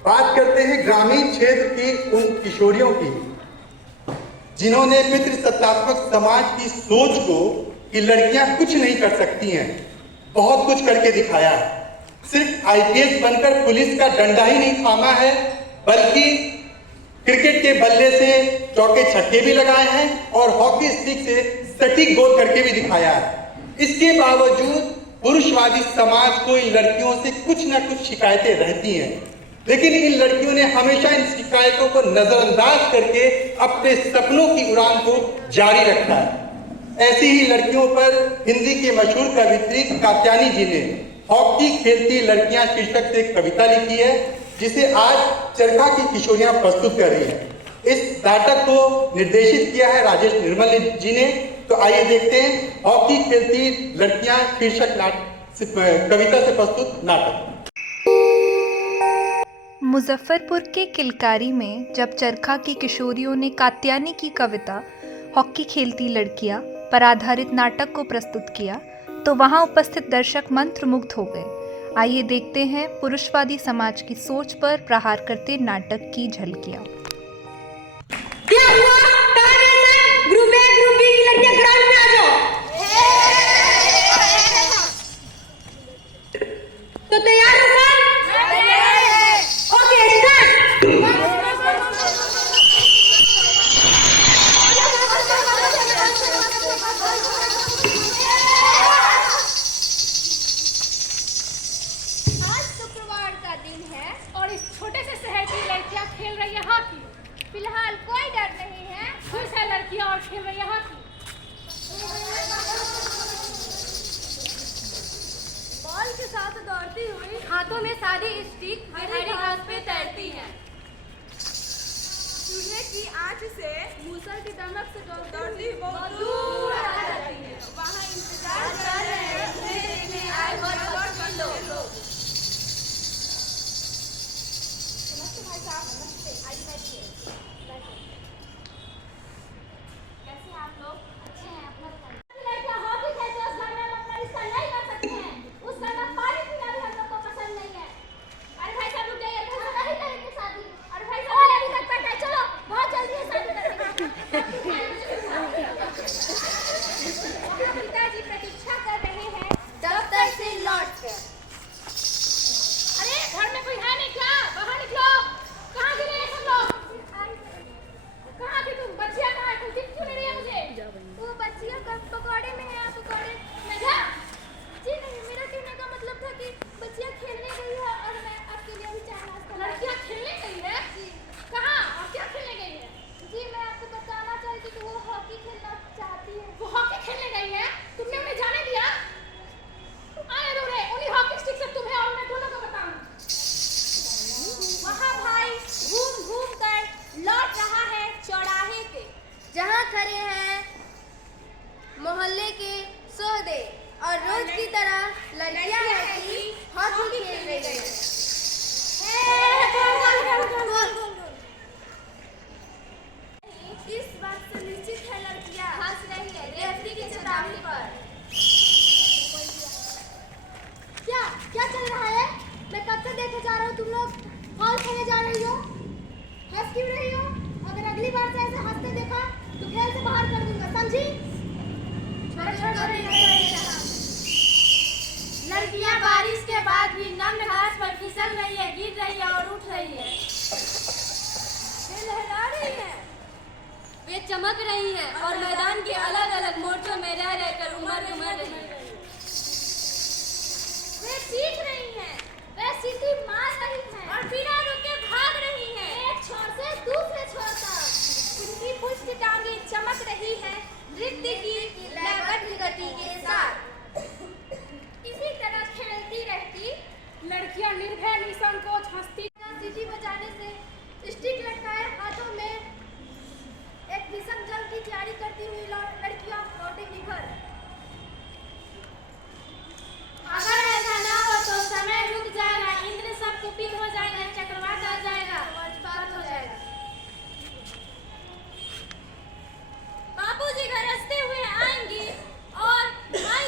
बात करते हैं ग्रामीण क्षेत्र की उन किशोरियों की जिन्होंने पितृसत्तात्मक समाज की सोच को कि लड़कियां कुछ नहीं कर सकती हैं, बहुत कुछ करके दिखाया है। सिर्फ आईपीएस बनकर पुलिस का डंडा ही नहीं थामा है, बल्कि क्रिकेट के बल्ले से चौके छक्के भी लगाए हैं और हॉकी स्टिक से सटीक गोल करके भी दिखाया है। इसके बावजूद पुरुषवादी समाज को इन लड़कियों से कुछ ना कुछ शिकायतें रहती हैं, लेकिन इन लड़कियों ने हमेशा इन शिकायतों को नजरअंदाज करके अपने सपनों की उड़ान को जारी रखा है। ऐसी ही लड़कियों पर हिंदी के मशहूर कवित्री कात्यायनी जी ने हॉकी खेलती लड़कियां शीर्षक से एक कविता लिखी है, जिसे आज चरखा की किशोरियां प्रस्तुत कर रही हैं। इस नाटक को निर्देशित किया है राजेश निर्मल जी ने। तो आइए देखते हैं हॉकी खेलती लड़कियां शीर्षक कविता से प्रस्तुत नाटक। मुजफ्फरपुर के किलकारी में जब चरखा की किशोरियों ने कात्यायनी की कविता हॉकी खेलती लड़कियां पर आधारित नाटक को प्रस्तुत किया, तो वहां उपस्थित दर्शक मंत्रमुग्ध हो गए। आइए देखते हैं पुरुषवादी समाज की सोच पर प्रहार करते नाटक की झलकियां। ग्रुप ए ग्रुप बी की लड़कियां ग्राउंड में आ जाओ। तो तैयार हो सब? Okay start. आज शुक्रवार का दिन है और इस छोटे से शहर की लड़कियां खेल रही है हॉकी। फिलहाल कोई डर नहीं है, खुश है लड़कियां और खेल रही है हॉकी। बॉल के साथ दौड़ती हुई हाथों में सादी स्टिक हरी घास पे तैरती है। सूर्य की आंच से मूसल की दमक से दौड़ती बहुत दूर आ जाती है। वहाँ इंतजार कर रहे हैं उन्हें देखने आए बहुत लोग। नमस्ते भाई साहब, नमस्ते। आइए बैठिए। कैसे हैं आप लोग? अच्छे हैं, अपना बताइए। लड़कियां हॉकी खेलते हैं, उस घर में हम अपना रिश्ता नहीं कर सकते हैं। उस घर में पानी पीना भी हम लोग को पसंद नहीं है। अरे भाई साहब रुक जाइए, हम नहीं करेंगे शादी। अरे भाई साहब और अभी तक बैठा है, चलो बहुत जल्दी है शादी करने की। पिताजी प्रतीक्षा कर रहे हैं दफ्तर से लौटकर। अरे घर में कोई है नहीं क्या? बाहर निकलो। कहाँ गिरे हैं सब लोग? कहाँ थी तुम? बच्चियाँ कहाँ है? तुम दिख क्यों नहीं रही है मुझे? वो बच्चियाँ पकौड़े में है, पकौड़े में क्या? जी नहीं, मेरा कहने का मतलब था कि बच्चियाँ खेलने गई है और मैं आपके लिए अभी चाय नाश्ता। लड़कियाँ खेलने गई है? जी। कहाँ और क्या खेलने गई है? जी मैं आपको बताना चाहती थी कि वो हॉकी खेलना चाहती है। वो हॉकी खेलने गई है? तुमने उन्हें जाने दिया? आने दो रे, उन्हीं हॉकी स्टिक से तुम्हें और मैं दोनों को बताऊं। वहाँ भाई घूम घूम कर लौट रहा है चौराहे पे, जहाँ खड़े हैं मोहल्ले के सोहदे और रोज की तरह लड़कियां लड़की हॉकी खेल रही है। इस बात से निश्चित है लड़कियां हंस रही है रेफरी की चेतावनी पर। क्या क्या चल रहा है? मैं कब से देखे जा रहा हूँ तुम लोग फॉल खेलने जा रही हो। हंस क्यों रही हो? अगर अगली बार से ऐसे हंसते देखा तो खेल से बाहर कर दूंगा, समझी? लड़कियां बारिश के बाद भी नम्र घास पर फिसल रही है, गिर रही है और उठ रही है। वे लहरा रही है, वे चमक रही है और मैदान के अलग अलग मोर्चों में रह रहकर उमड़ रही है। वे सीख रही हैं, वे सीटी मार रही हैं और बिना रुके भाग रही हैं, एक छोर से दूसरे छोर तक। उनकी पुष्ट टांगें चमक रही हैं नृत्य की लयबद्ध गति के साथ। इसी तरह खेलती रहती लड़कियां निर्भय निसंकोच हंसती। सीटी बजाने से स्टिक लटकाए हाथों में एक भीषण जंग की तैयारी करती हुई लड़कियां लौटेंगी घर। अगर ऐसा ना हो तो समय रुक जाएगा, इंद्र सब कुपित हो जाएगा, चक्रवात आ जाएगा, वज्रपात हो जाएगा। बाबूजी गरजते हुए आएंगे और भाई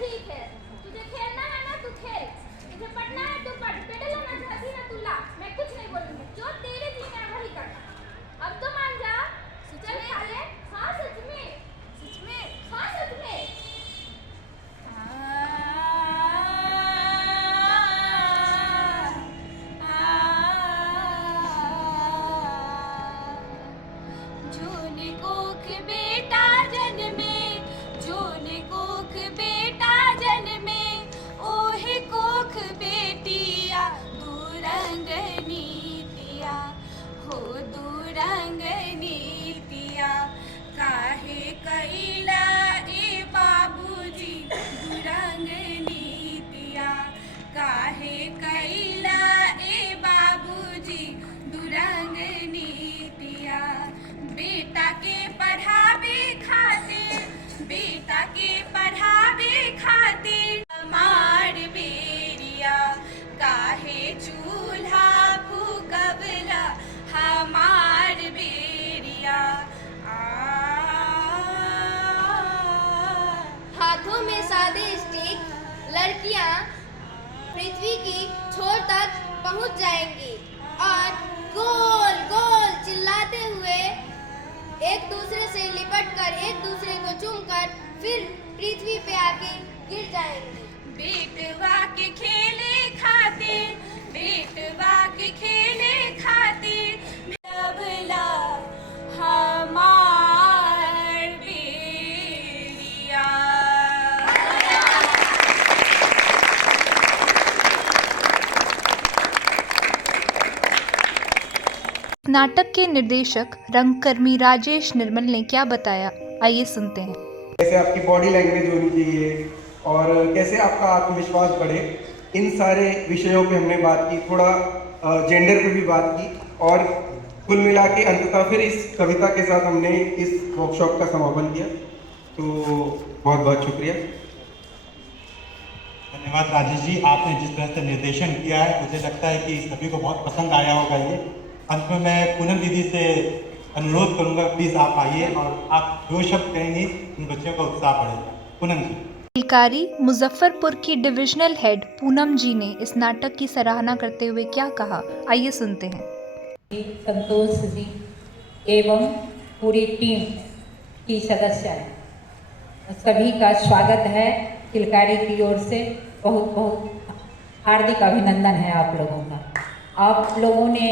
ठीक है, तुझे खेलना है ना तू खेल, तुझे पढ़ना है तू पढ़, पेडल लाना चाहती है ना तू ला, मैं कुछ नहीं बोलूंगी, जो तेरे जी में है वही करना। अब तो मान जा, चल खा ले। हाँ सच में, सच में, हाँ सच में। जोने कोख बेटा जन्मे, जोने कोख बेटा जन्मे, ओहे कोख बेटिया दुरंगनी पिया, हो दुरंगनी पिया, काहे कैला ए बाबूजी दुरंगनी पिया, काहे कैला ए बाबूजी दुरंगनी पिया। बेटा के पढ़ावे खातिर, बेटा के पढ़ावे खातिर हमार बेरिया, काहे चूल्हा फूकवला हमार बेरिया। हाथों में सादे स्टिक, लड़कियां पृथ्वी की छोर तक पहुंच जाएंगी और गोल गोल चिल्लाते हुए एक दूसरे से लिपटकर, एक दूसरे को चूमकर फिर पृथ्वी पे आके गिर जाएंगी। बेटवा के खेले खातिर, बेटवा के खेले खातिर अबला हमार बेरिया। नाटक के निर्देशक रंगकर्मी राजेश निर्मल ने क्या बताया, आइए सुनते हैं। कैसे आपकी बॉडी लैंग्वेज होनी चाहिए और कैसे आपका आत्मविश्वास बढ़े, इन सारे विषयों पे हमने बात की, थोड़ा जेंडर पे भी बात की और कुल मिला के अंततः फिर इस कविता के साथ हमने इस वर्कशॉप का समापन किया। तो बहुत बहुत शुक्रिया। धन्यवाद राजेश जी, आपने जिस तरह से निर्देशन किया है मुझे लगता है कि सभी को बहुत पसंद आया होगा ये। अंत में मैं पूनम दीदी से अनुरोध करूंगा, प्लीज़ आप आइए और आप जो शब्द कहेंगी उन बच्चों का उत्साह बढ़ेगा। पूनम जी। किलकारी मुजफ्फरपुर की डिविजनल हेड पूनम जी ने इस नाटक की सराहना करते हुए क्या कहा, आइए सुनते हैं। संतोष जी एवं पूरी टीम की सदस्य सभी का स्वागत है किलकारी की ओर से। बहुत बहुत हार्दिक अभिनंदन है आप लोगों का। आप लोगों ने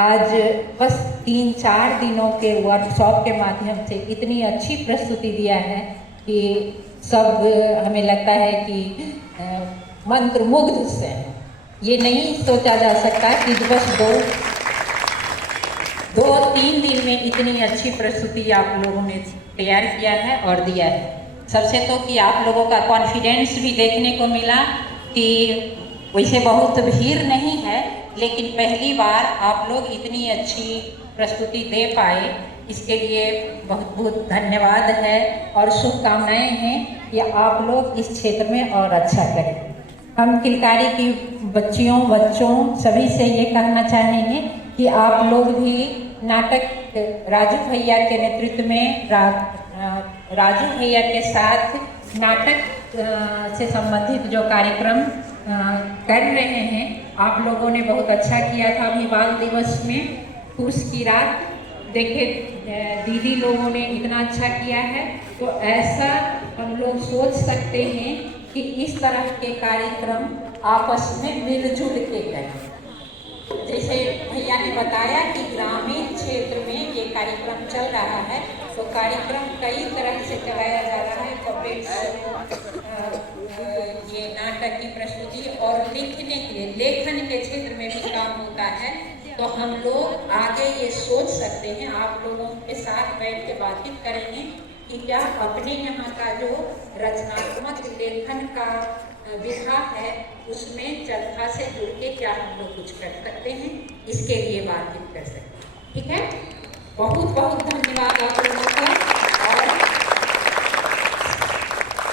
आज बस 3-4 दिनों के वर्कशॉप के माध्यम से इतनी अच्छी प्रस्तुति दिया है कि सब हमें लगता है कि मंत्रमुग्ध से हैं। ये नहीं सोचा जा सकता कि बस 2-3 दिन में इतनी अच्छी प्रस्तुति आप लोगों ने तैयार किया है और दिया है। सबसे तो कि आप लोगों का कॉन्फिडेंस भी देखने को मिला कि वैसे बहुत भीड़ नहीं है, लेकिन पहली बार आप लोग इतनी अच्छी प्रस्तुति दे पाए, इसके लिए बहुत बहुत धन्यवाद है और शुभकामनाएं हैं कि आप लोग इस क्षेत्र में और अच्छा करें। हम किलकारी की बच्चियों बच्चों सभी से ये कहना चाहेंगे कि आप लोग भी नाटक राजू भैया के नेतृत्व में राजू भैया के साथ नाटक से संबंधित जो कार्यक्रम कर रहे हैं, आप लोगों ने बहुत अच्छा किया था। अभी बाल दिवस में पुरुष की रात देखे दीदी लोगों ने इतना अच्छा किया है, तो ऐसा हम लोग सोच सकते हैं कि इस तरह के कार्यक्रम आपस में मिलजुल के करें। जैसे भैया ने बताया कि ग्रामीण क्षेत्र में ये कार्यक्रम चल रहा है, तो कार्यक्रम कई तरह से चलाया जा रहा है। पपेट शो, ये नाटक की प्रस्तुति और लिखने के लिए लेखन के क्षेत्र में भी काम होता है। तो हम लोग आगे ये सोच सकते हैं, आप लोगों के साथ बैठ के बातचीत करेंगे कि क्या अपने यहाँ का जो रचनात्मक लेखन का विधा है उसमें चरखा से जुड़ के क्या हम लोग कुछ कर सकते हैं, इसके लिए बातचीत कर सकते हैं। ठीक है, बहुत बहुत धन्यवाद आप लोगों का और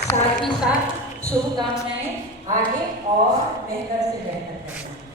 साथ ही साथ शुभकामनाएं आगे और बेहतर से बेहतर करना।